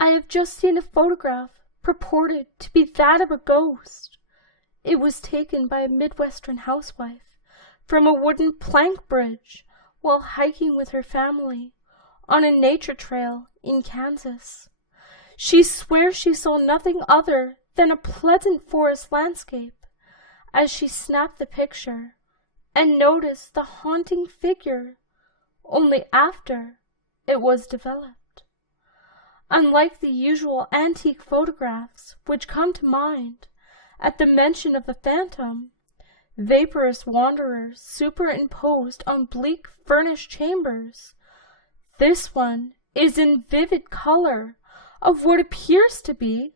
I have just seen a photograph purported to be that of a ghost. It was taken by a Midwestern housewife from a wooden plank bridge while hiking with her family on a nature trail in Kansas. She swears she saw nothing other than a pleasant forest landscape as she snapped the picture and noticed the haunting figure only after it was developed. Unlike the usual antique photographs which come to mind at the mention of the phantom, vaporous wanderers superimposed on bleak furnished chambers, this one is in vivid color of what appears to be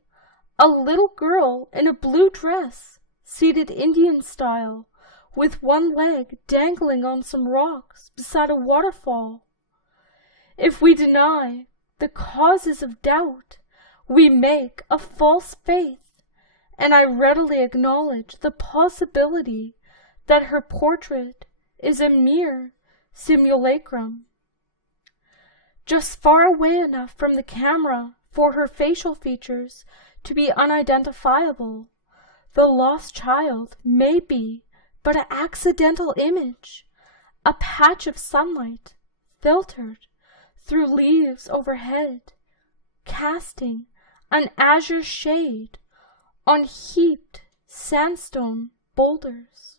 a little girl in a blue dress, seated Indian style, with one leg dangling on some rocks beside a waterfall. If we deny the causes of doubt, we make a false faith, and I readily acknowledge the possibility that her portrait is a mere simulacrum. Just far away enough from the camera for her facial features to be unidentifiable, the lost child may be but an accidental image, a patch of sunlight filtered through leaves overhead, casting an azure shade on heaped sandstone boulders.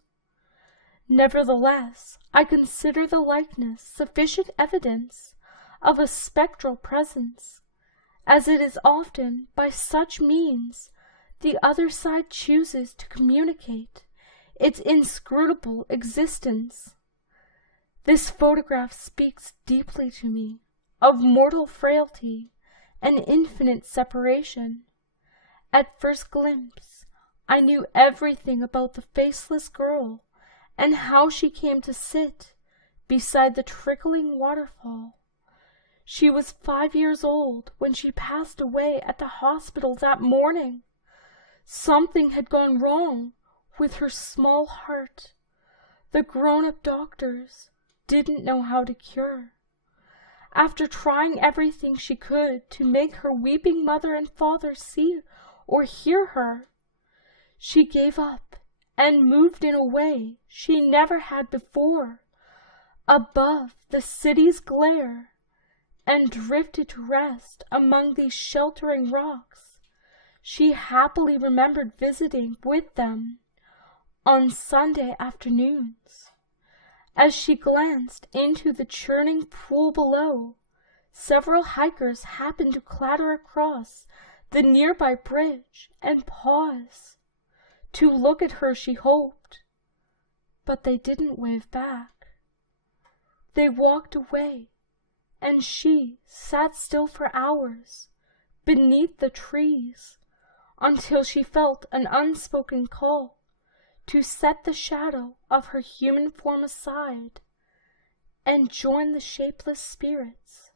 Nevertheless, I consider the likeness sufficient evidence of a spectral presence, as it is often by such means the other side chooses to communicate its inscrutable existence. This photograph speaks deeply to me of mortal frailty and infinite separation. At first glimpse, I knew everything about the faceless girl and how she came to sit beside the trickling waterfall. She was 5 years old when she passed away at the hospital that morning. Something had gone wrong with her small heart. The grown-up doctors didn't know how to cure. After trying everything she could to make her weeping mother and father see or hear her, she gave up and moved in a way she never had before, above the city's glare, and drifted to rest among these sheltering rocks she happily remembered visiting with them on Sunday afternoons. As she glanced into the churning pool below, several hikers happened to clatter across the nearby bridge and pause to look at her, she hoped, but they didn't wave back. They walked away, and she sat still for hours beneath the trees until she felt an unspoken call to set the shadow of her human form aside and join the shapeless spirits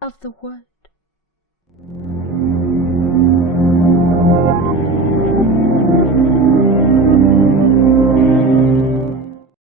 of the wood.